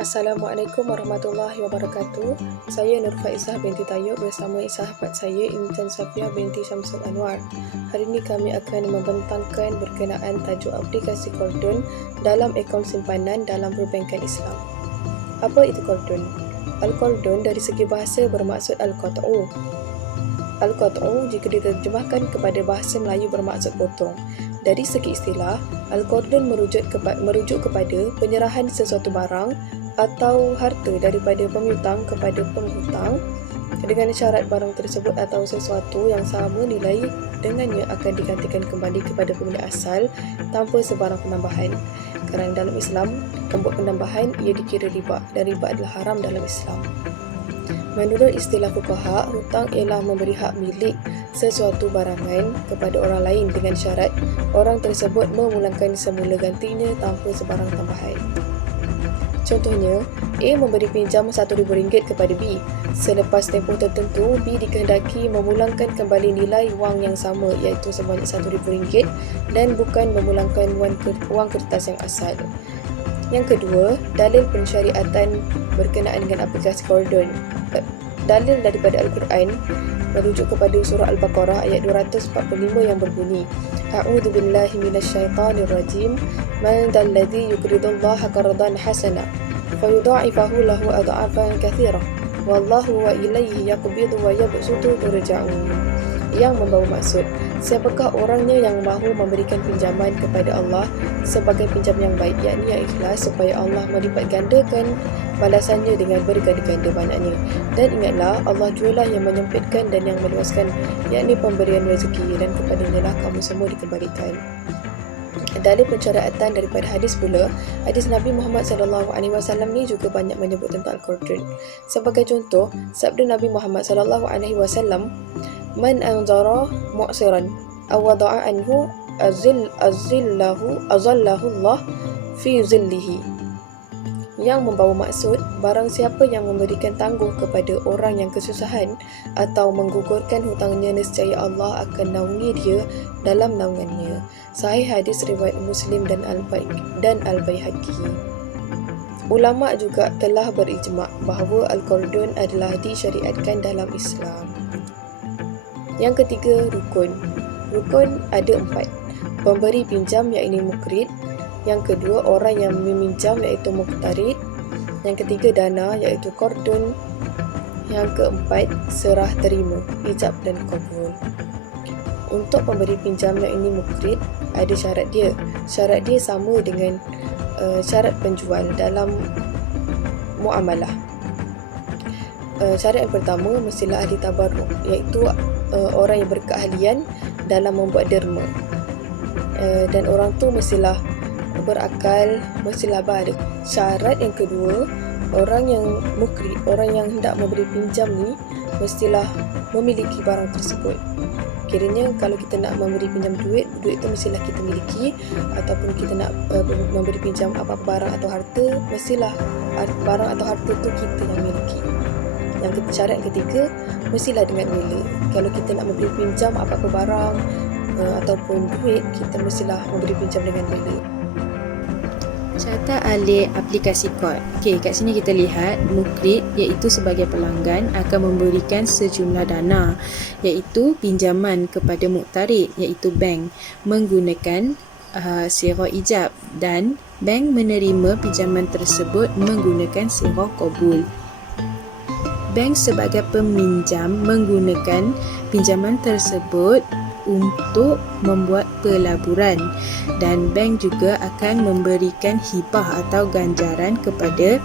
Assalamualaikum warahmatullahi wabarakatuh. Saya Nur Faizah binti Tayyub bersama sahabat saya Intan Safia binti Syamsul Anwar. Hari ini kami akan membentangkan berkenaan tajuk aplikasi Qardun dalam akaun simpanan dalam perbankan Islam. Apa itu Qardun? Al-Qardun dari segi bahasa bermaksud Al-Qat'u. Al-Qat'u jika diterjemahkan kepada bahasa Melayu bermaksud potong. Dari segi istilah, Al-Qardun merujuk kepada penyerahan sesuatu barang atau harta daripada penghutang kepada penghutang dengan syarat barang tersebut atau sesuatu yang sama nilai dengannya akan digantikan kembali kepada pemilik asal tanpa sebarang penambahan. Kerana dalam Islam, membuat penambahan ia dikira riba dan riba adalah haram dalam Islam. Menurut istilah fuqaha, hutang ialah memberi hak milik sesuatu barangan kepada orang lain dengan syarat orang tersebut memulangkan semula gantinya tanpa sebarang tambahan. Contohnya, A memberi pinjam RM1,000 kepada B. Selepas tempoh tertentu, B dikehendaki memulangkan kembali nilai wang yang sama iaitu sebanyak RM1,000 dan bukan memulangkan wang kertas yang asal. Yang kedua, dalil pensyariatan berkenaan dengan aplikasi Qardun. Dalil daripada Al-Quran merujuk kepada surah Al-Baqarah ayat 245 yang berbunyi, A'udzu billahi minasyaitonir rajim. Man dalladzi yuqridullaha qardan hasana fayudha'ifahu lahu adha'afan katsira wallahu wa ilayhi yaqbidu wa yabsutu turja'un. Yang membawa maksud, siapakah orangnya yang mahu memberikan pinjaman kepada Allah sebagai pinjam yang baik, yakni yang ikhlas, supaya Allah melipat gandakan balasannya dengan berganda-ganda banyaknya. Dan ingatlah, Allah jualah yang menyempitkan dan yang meluaskan, yakni pemberian rezeki, dan kepadanya lah kamu semua dikembalikan. Dalil pensyariatan daripada hadis pula, hadis Nabi Muhammad SAW ni juga banyak menyebut tentang Al-Qardun. Sebagai contoh, sabda Nabi Muhammad SAW, Man anzara mu'siran aw wada'a anhu azallahu Allah fi zillihi. Yang membawa maksud, barang siapa yang memberikan tangguh kepada orang yang kesusahan atau menggugurkan hutangnya, nescaya Allah akan naungi dia dalam naungannya. Sahih hadis riwayat Muslim dan Al-Baihaqi. Ulama juga telah berijma' bahawa Al-Qardun adalah disyariatkan dalam Islam. Yang ketiga, rukun. Rukun ada 4. Pemberi pinjam iaitu mukrid. Yang kedua, orang yang meminjam iaitu muqtarid. Yang ketiga, dana iaitu qardun. Yang keempat, serah terima, ijab dan qabul. Untuk pemberi pinjam iaitu mukrid, ada syarat dia. Syarat dia sama dengan syarat penjual dalam muamalah. Syarat yang pertama, mestilah ahli tabarruk, iaitu orang yang berkeahlian dalam membuat derma, dan orang tu mestilah berakal, mestilah baligh. Syarat yang kedua, orang yang mukrid, orang yang hendak memberi pinjam ni mestilah memiliki barang tersebut. Kiranya kalau kita nak memberi pinjam duit tu mestilah kita miliki, ataupun kita nak memberi pinjam apa-apa barang atau harta, mestilah barang atau harta tu kita yang miliki. Yang syarat ketiga, mestilah dengan mula. Kalau kita nak memberi pinjam apa-apa barang ataupun duit, kita mestilah memberi pinjam dengan mula. Carta alih aplikasi Qard. Okey, kat sini kita lihat mukrid iaitu sebagai pelanggan akan memberikan sejumlah dana iaitu pinjaman kepada muqtarid iaitu bank menggunakan sirah ijab, dan bank menerima pinjaman tersebut menggunakan sirah qabul. Bank sebagai peminjam menggunakan pinjaman tersebut untuk membuat pelaburan, dan bank juga akan memberikan hibah atau ganjaran kepada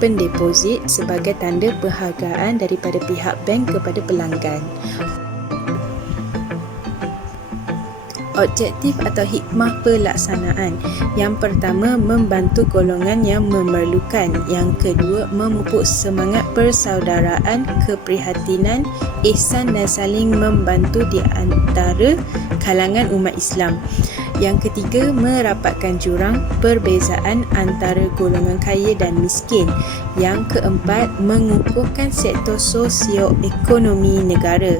pendeposit sebagai tanda penghargaan daripada pihak bank kepada pelanggan. Objektif atau hikmah pelaksanaan. Yang pertama, membantu golongan yang memerlukan. Yang kedua, memupuk semangat persaudaraan, keprihatinan, ihsan dan saling membantu di antara kalangan umat Islam. Yang ketiga, merapatkan jurang perbezaan antara golongan kaya dan miskin. Yang keempat, mengukuhkan sektor sosioekonomi negara.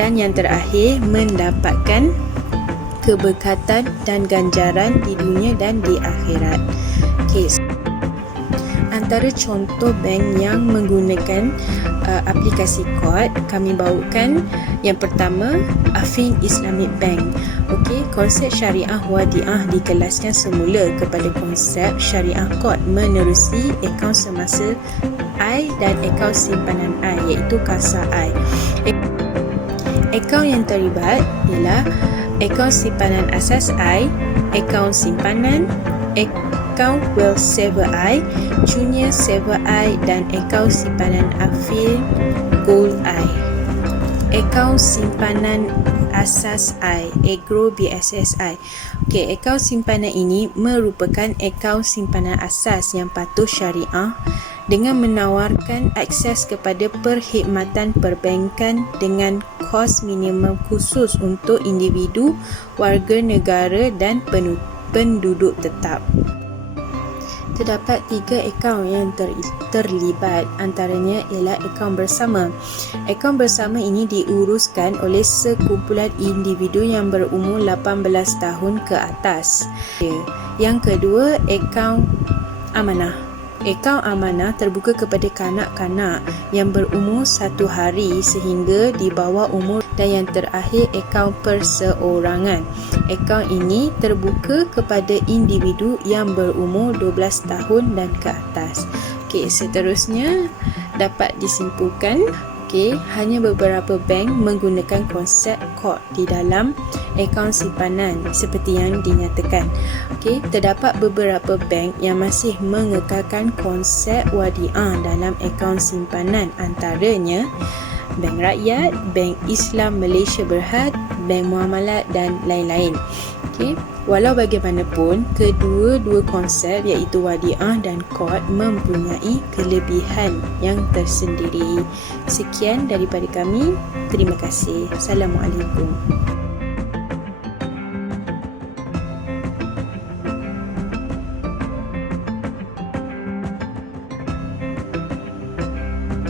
Dan yang terakhir, mendapatkan keberkatan dan ganjaran di dunia dan di akhirat. Okay. antara contoh bank yang menggunakan aplikasi kod, kami bawakan yang pertama, Affin Islamic Bank. Okey, konsep syariah wadiah dikelaskan semula kepada konsep syariah kod menerusi akaun semasa I dan akaun simpanan I, iaitu KASA I. Akaun yang terlibat ialah akaun simpanan asas I, akaun simpanan, akaun Wealth Saver I, Junior Saver I dan akaun simpanan Affin Gold I. Akaun simpanan asas I, Agro BSSI. Okey, akaun simpanan ini merupakan akaun simpanan asas yang patuh syariah dengan menawarkan akses kepada perkhidmatan perbankan dengan kos minimum khusus untuk individu, warga negara dan penduduk tetap. Terdapat 3 akaun yang terlibat, antaranya ialah akaun bersama. Akaun bersama ini diuruskan oleh sekumpulan individu yang berumur 18 tahun ke atas. Yang kedua, akaun amanah. Akaun amanah terbuka kepada kanak-kanak yang berumur 1 hari sehingga di bawah umur, dan yang terakhir akaun perseorangan. Akaun ini terbuka kepada individu yang berumur 12 tahun dan ke atas. Okey, seterusnya dapat disimpulkan, hanya beberapa bank menggunakan konsep kod di dalam akaun simpanan seperti yang dinyatakan. Terdapat beberapa bank yang masih mengekalkan konsep wadiah dalam akaun simpanan, antaranya Bank Rakyat, Bank Islam Malaysia Berhad, Bank Muamalat dan lain-lain. Walau bagaimanapun, kedua-dua konsep iaitu wadiah dan kod mempunyai kelebihan yang tersendiri. Sekian daripada kami. Terima kasih. Assalamualaikum.